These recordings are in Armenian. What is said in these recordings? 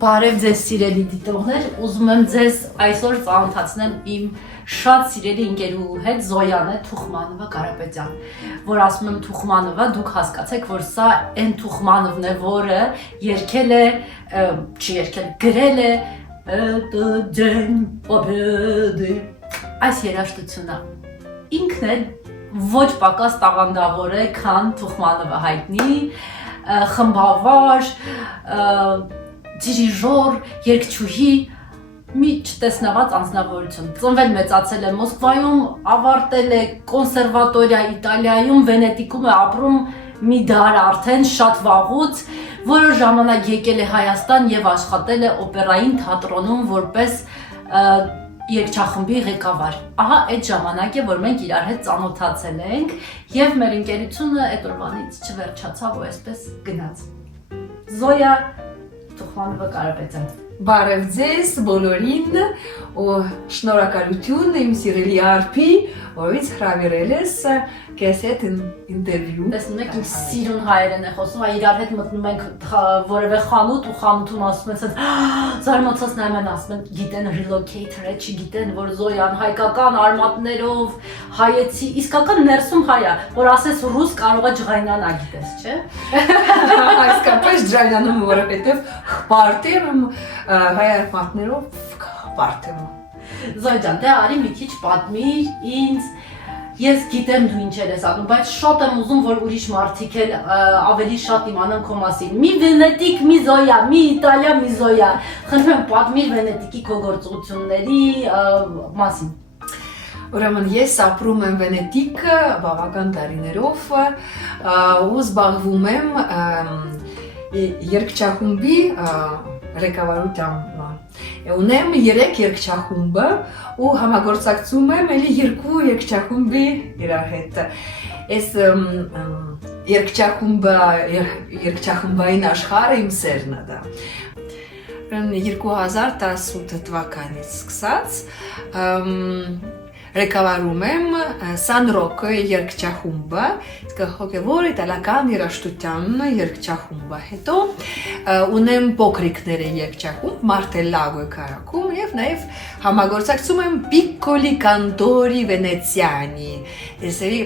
Բարև ձեզ սիրելի դիտողներ, ուզում եմ ձեզ այսօր ծանոթացնեմ իմ շատ սիրելի ընկերուհու հետ Զոյանե Թուխմանովա Կարապետյան, որ ասում եմ Թուխմանովա, դուք հասկացեք, որ սա այն Թուխմանովն է, որը երգել է, չի երգել, գրել է այս երաժշտությունը։ Ինքն էլ ոչ պակաս տաղանդավոր է, քան Թուխմանովը հայտնի, խմբավար, դիրիժոր, երգչուհի, մի չտեսնված անձնավորություն։ Ծնվել մեծացել է Մոսկվայում, ավարտել է կոնսերվատորիա Իտալիայում, Վենետիկում է ապրում մի դար արդեն շատ վաղուց, որոշ ժամանակ եկել է Հայաստան եւ աշխատել է օպերային թատրոնում որպես երգչախմբի ղեկավար։ Ահա այդ ժամանակ է, որ մենք իրար հետ ծանոթացել ենք եւ մեր ընկերությունը այդ օրվանից չվերջացավ ու այսպես գնաց։ Զոյա Թուխմանովա Կարապետյան։ Բարև ձեզ բոլորին ու շնորհակալություն իմ սիրելի արփի, որ ինձ հրավիրել ես քեզ հետ ինտերվյու։ Տեսնում եք, իմ սիրուն հայերեն է խոսում, իրար հետ մտնում ենք որևէ խանութ ու խանութում ասում են զարմացած նայում են, ասում են գիտեն relocator-ը, չգիտեն, որ Զոյան հայկական արմատներով հայեցի, իսկական ներսում հայ է, որ ասես ռուս կարող է ջղայնանա, գիտես, չէ։ Իսկապես ջղայնանում, որովհետև հպարտ եմ հայ արմատներով հպարտ եմ։ Զոյա ջան, դե արի մի քիչ պատմիր ինձ, ես գիտեմ դու ինչեր ես անում, բայց շատ եմ ուզում, որ ուրիշ մարդիկ էլ ավելի շատ իմանան քո մասին։ Մի Վենետիկ, մի Զոյա, մի Իտալիա, մի Զոյա։ Խնդրում եմ պատմիր Վենետիկի քո գործողությունների մասին։ Ուրեմն ես ապրում եմ Վենետիկ բավական տարիներով ու զբաղվում եմ երգչախումբի ղեկավարությամբ։ Ունեմ 3 երգչախումբը ու համագործակցում եմ էլի 2 երգչախումբի իրար հետ։ Այս երգչախումբային աշխարհը իմ սերն է դա։ 2018 թվականից սկսած ղեկավարում եմ San Rocco երգչախումբը, իսկ հոգևոր իտալական երաժշտության երգչախումբը, հետո ունեմ փոքրիկների երգչախումբ Martellago քաղաքում եւ նաեւ համագործակցում եմ Piccoli Cantori Veneziani, այսերի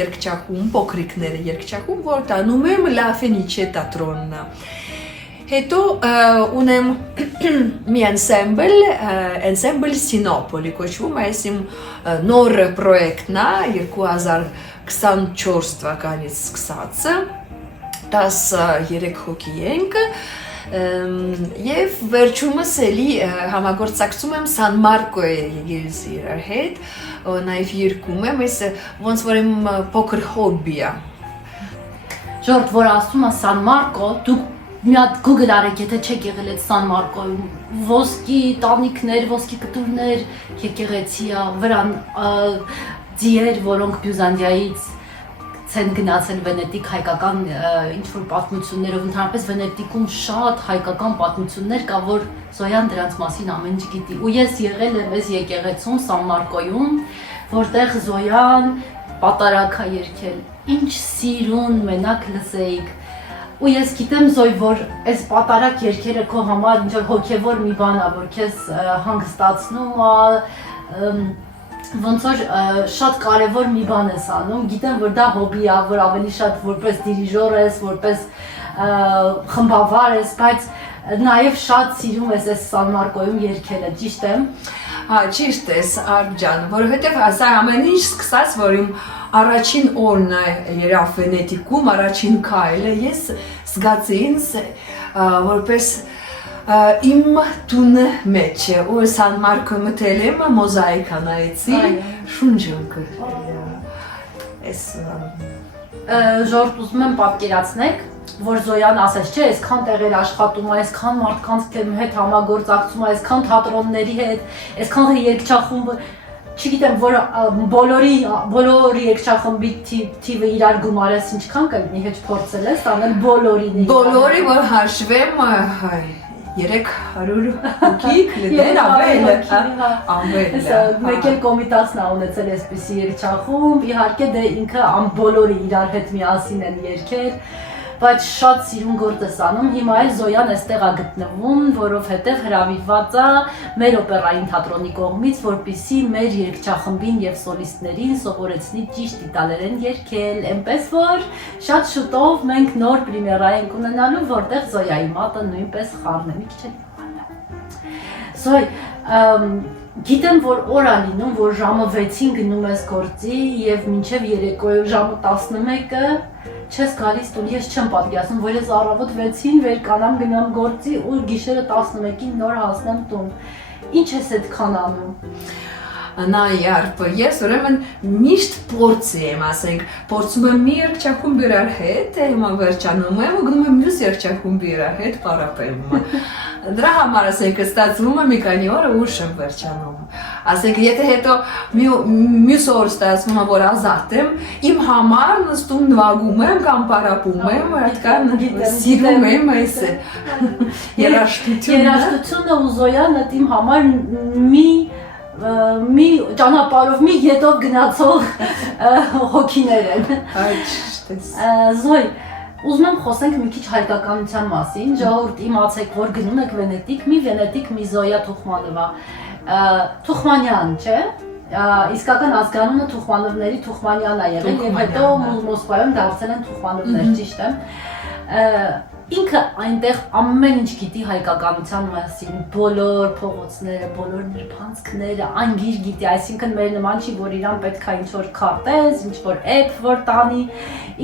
երգչախումբ, փոքրիկների երգչախումբ, որ տանում եմ La Fenice Teatronը։ Հետո ունեմ մի ensemble Sinopoli կոչվում, այս իմ նոր պրոյեկտն է 2024 թվականից սկսած, 13 հոգի ենք եւ վերջումս էլի համագործակցում եմ San Marco-ի եկեղեցի իրար հետ, նաեւ երգում եմ, այս ոնց որ իմ փոքր հոբբի է։ Ժորդ, որ ասում է San Marco, դու մի հատ Google արեք, եթե չեք եղել այդ San Marco-ում, ոսկի տանիքներ, ոսկի կտուրներ, եկեղեցի է, վրան ձիեր, որոնք Բյուզանդիայից են գնացել Վենետիկ հայկական ինչ-որ պատմություններով, ընդհանրապես Վենետիկում շատ հայկական պատմություններ կա, որ Զոյան դրանց մասին ամեն ինչ գիտի։ Ու ես եղել եմ այս եկեղեցում San Marco-ում, որտեղ Զոյան պատարագ է երգել, ինչ սիրուն մենակ լսեիք։ Ու ես գիտեմ Զոյ, որ այս պատարակ երգերը քո համար ինչ-որ հոգևոր մի բան է, որ քեզ հանգստացնում է, ոնց որ շատ կարևոր մի բան ես անում, գիտեմ, որ դա հոբի է, որ ավելի շատ որպես դիրիժոր ես, որպես խմբավար ես, բայց նաև շատ սիրում ես այս San Marco-ում երգելը, ճիշտ եմ։ Հա, ճիշտ ես, Արփ ջան, որովհետև սա ամեն ինչ սկսած, որ իմ առաջին օրն է երավ Վենետիկում, առաջին քայլը ես զգացի ինձ որպես իմ տունը մեջ է, ու San Marco մտել եմ, մոզաիկա նայեցի, շունչը Ժորդ, ուզում եմ պատկերացնեք, որ Զոյան ասես, չէ, այսքան տեղեր աշխատում է, այսքան մարդկանց հետ համագործակցում է, այսքան թատրոնների հետ, այսքան երգչախումբը, չգիտեմ, որ բոլորի երգչախմբի թիվը իրար գումարես ինչքան կլինի, հեչ փորձել ես անել բոլորին։ Բոլորի, որ հաշվեմ 300 հոգի, կլիներ ավել։ Մեկ էլ Կոմիտասն է ունեցել այսպիսի երգչախումբ, իհարկե դե ինքը բոլորի իրար հետ միասին են երգել, բայց շատ սիրուն գործ ես անում։ Հիմա էլ Զոյան էստեղ է գտնվում, որովհետև հրավիրված է մեր օպերային թատրոնի կողմից, որպեսզի մեր երգչախմբին եւ սոլիստներին սովորեցնի ճիշտ իտալերեն երգել, այնպես որ շատ շուտով մենք նոր պրեմիերա ենք ունենալու, որտեղ Զոյայի մատը նույնպես խառն է, մի քիչ Զոյ, գիտեմ, որ օր է լինում, որ ժամը 6-ին գնում ես գործի եւ մինչեւ երեկո ժամը 11-ը չես գալիս տուն, ես չեմ պատկերացնում, որ ես առավոտ 6-ին վեր կանամ գնամ գործի ու գիշերը 11-ին նոր հասնեմ տուն։ Ինչ ես այդքան անում։ Նայարբ, ես ուրեմն միշտ փորձի եմ, ասենք, փորձում եմ մի երգչախումբ իրար հետ, հիմա վերջանում եմ ու գնում եմ մյուս երգչախումբ իրար հետ պարապեմ։ Դրա համար ասենք ստացվում է մի քանի օր ուշ եմ վերջանում։ Ասենք, եթե հետո մյուս օր ստացվում է, որ ազատ եմ, իմ համար նստում նվագում եմ կամ պարապում եմ, այդքան սիրում եմ այս երաժշտությունը։ Երաժշտությունը ու Զոյանը իմ համար մի ճանապարհով մի ետով գնացող հոգիներ են։ Զոյ, ուզում եմ խոսենք մի քիչ հայկականության մասին, ժողովուրդ իմացեք, որ գնում եք Վենետիկ, մի Զոյա Թուխմանովա, Թուխմանյան, չէ՞։ Իսկական ազգանունը Թուխմանովների Թուխմանյան է եղել եւ հետո Մոսկվայում դարձել են Թուխմանովներ, ճիշտ է։ Ինքը այնտեղ ամեն ինչ գիտի հայկականության մասին, բոլոր փողոցները, բոլոր նրբանցքները, անգիր գիտի, այսինքն մեր նման չի, որ իրան պետք է ինչ-որ քարտեզ, ինչ-որ էփ, որ տանի,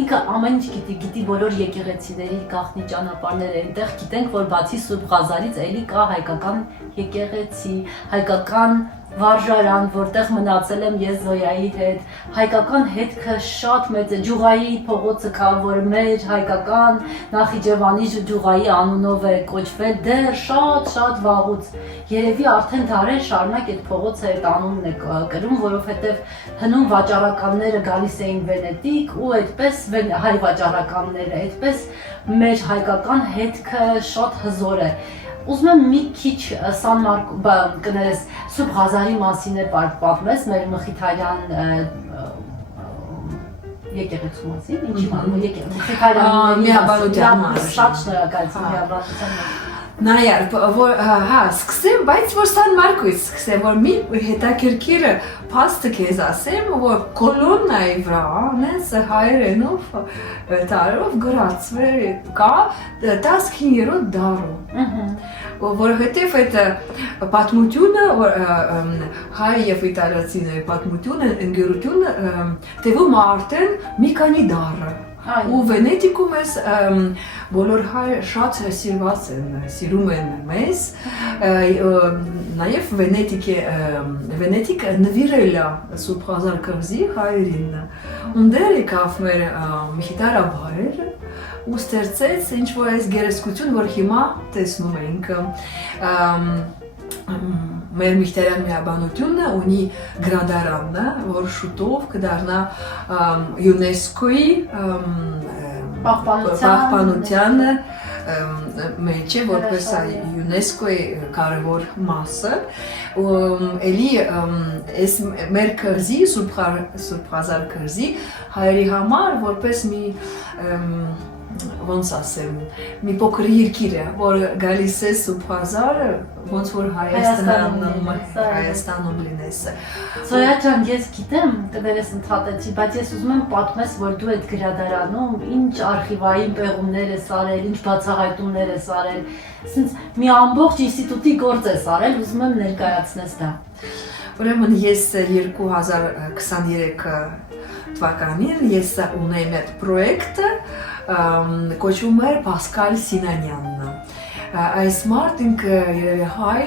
ինքը ամեն ինչ գիտի բոլոր եկեղեցիների գաղտնի ճանապարհները, այնտեղ գիտենք, որ բացի Սուրբ Ղազարից էլի կա հայկական եկեղեցի, հայկական վարժարան, որտեղ մնացել եմ ես Զոյայի հետ, հայկական հետքը շատ մեծ է, Ջուղայի փողոցը կա, որ մեր հայկական Նախիջևանի Ջուղայի անունով է կոչվել, դեռ շատ վաղուց, երևի արդեն դարեր շարունակ այդ փողոցը այդ անունն է կրում, որովհետև հնում վաճառականները գալիս էին Վենետիկ ու այդպես հայ վաճառականները, այդպես մեր հայկական հետքը շատ հզոր է։ Ուզում եմ մի քիչ Սան Մարկո, կներես, Սուրբ Ղազարի մասին է պատմես, մեր Մխիթարյան եկեղեցու մասին, ինչի անում, Մխիթարյանների մասին, շատ շնորհակալություն միաբանության մասին։ Նայարբ, որ հա, սկսեմ, բայց որ Սան Մարկոից սկսեմ, որ մի հետաքրքիր փաստը քեզ ասեմ, որ կոլոննայի վրա նենց հայերենով տարերով գրածվել կա 15-րդ դարում։ Որովհետև այդ պատմությունը, հայ եւ իտալացիների պատմությունը, ընկերությունը տևում արդեն մի քանի դար։ Ու Վենետիկում ես բոլոր հայ շատ սիրում են մեզ, նաև Վենետիկը նվիրել է Սուրբ Ղազար կղզի հայերին, ունդեր եկավ մեր Մխիթարաբայրը ու ստեղծեց ինչ-որ այս գերեզգություն, որ հիմա տեսնում ենք, մեր Մխիթարյան միաբանությունը ունի գրադարանն, որ շուտով կդառնա ՅՈՒՆԵՍԿՕ-ի պահպանության մեջ է, որպես ՅՈՒՆԵՍԿՕ-ի կարևոր մասը, էլի այս մեր կղզի, Սուրբ Ղազար կղզի հայերի համար որպես մի ոնց ասեմ, մի փոքր երկիր է, որ գալիս է Սուրբ Ղազարը, ոնց որ Հայաստանում լինես։ Զոյա ջան, ես գիտեմ, կներես ընդհատեցի, բայց ես ուզում եմ պատմես, որ դու այդ գրադարանում ինչ արխիվային պեղումներ ես արել, ինչ բացահայտումներ ես արել, ասենց մի ամբողջ ինստիտուտի գործ ես արել, ուզում եմ ներկայացնես դա։ Ուրեմն ես 2023 թվականին ես ունեմ այդ պրոյեկտը, կոչվում էր Պասկալ Սինանյանն։ Այս մարդն հայ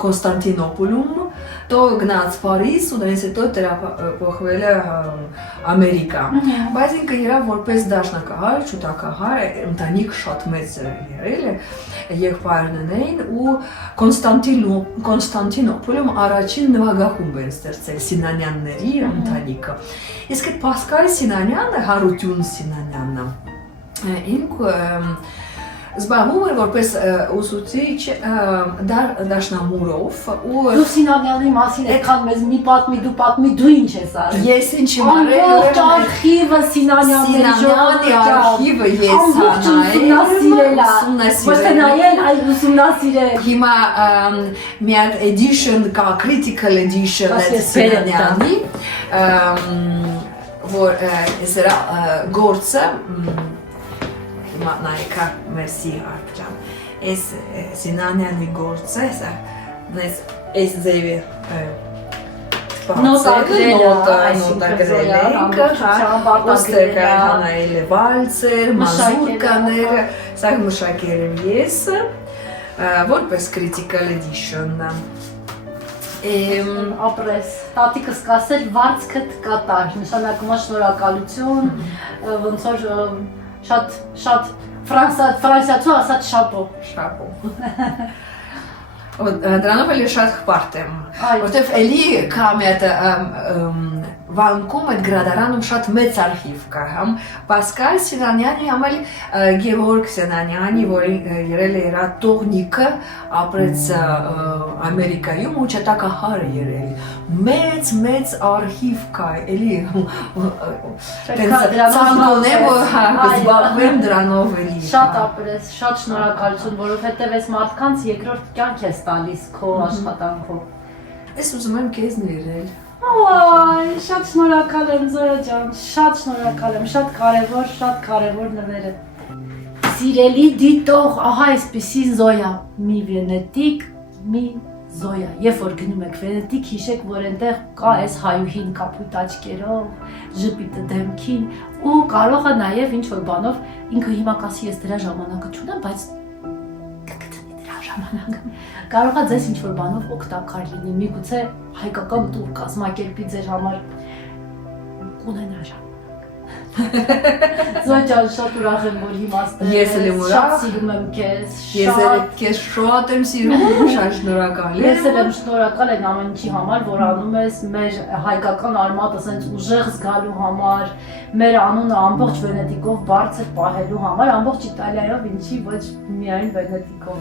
Կոնստանտինոպոլում, то գնաց Փարիզ ու դրանից հետո տեղափոխվել է Ամերիկա։ Բայց ինքը եղավ որպես դաշնակահար, շուտակահար, ընտանիք շատ մեծ եղել է, եղբայրներն էին ու Կոնստանտինոպոլում առաջին նվագախումբ են ստեղծել Սինանյանների ընտանիքը։ Իսկ այդ Պասկալ Սինանյանը, Հարություն Սինանյանը, ինքը զբաղվում էր որպես ուսուցիչ դաշնամուրով ու Դու Սինանյանի մասին այդքան մեզ մի պատմի, դու պատմի, դու ինչ ես արել։ ես ինչ եմ արել, Ամբողջ արխիվը Սինանյանի արխիվը ես ուսումնասիրել, ոչ թե նայել, այլ ուսումնասիրել։ Հիմա մի հատ edition կա, critical edition է Սինանյանի, որ սրա գործը հիմա նայեկա մերսի արփջան այս Սինանյանի գործը այս ձևի նոտագրել ենք ոստեր կանայել վալցեր, մազուրկաներ, սա մշակել եմ ես որպես critical edition ապրես, տատիկս կասել վարձքդ կատար, նշանակում է շնորհակալություն, ոնց որ շատ ֆրանսիացու ասած շապո։ Դրանով էլի շատ հպարտ եմ, որտեվ էլի կա մի հատ վանքում այդ գրադարանում շատ մեծ արխիվ կա, համ Պասկալ Սինանյանի, համ էլ Գևորգ Սինանյանի, որի երել է իր տողնիկը, ապրեց Ամերիկայում ու չտակահար է երել, մեծ արխիվ կա, էլի ծանոթ եմ զբաղվեմ դրանով էլի։ Շատ ապրես, շատ շնորհակալություն, որովհետև այս մարդկանց երկրորդ կյանք ես տալիս քո աշխատանքով։ Ես ուզում եմ քեզ ներել։ Այ, շատ շնորհակալ եմ Զոյա ջան, շատ շնորհակալ եմ, շատ կարևոր նվերը։ Սիրելի դիտող, ահա այսպեսի Զոյա, մի վենետիկ, մի Զոյա։ Երբ որ գնում եք վենետիկ, հիշեք, որ այնտեղ կա այս հայուհին կապույտ աչքերով, ժպիտը դեմքին, ու կարող է նաև ինչ որ բանով ինքը հիմա կասի ես դրա ժամանակը չունեմ, բայց կգտնի դրա ժամանակը։ Կարող է ձեզ ինչ որ բանով օգտակար լինի, միգուցե հայկական տուր կազմակերպի ձեր համար կունենա ժամանակ։ Զոյա ջան, շատ ուրախ եմ, որ հիմա Ես էլ եմ ուրախ։ Շատ սիրում եմ քեզ։ Ես էլ քեզ շատ եմ սիրում, շատ շնորհակալ եմ։ Ես էլ եմ շնորհակալ այն ամեն ինչի համար, որ անում ես մեր հայկական արմատը ասենց ուժեղ զգալու համար, մեր անունը ամբողջ Վենետիկով բարձր պահելու համար, ամբողջ Իտալիայով, ինչի ոչ միայն Վենետիկով։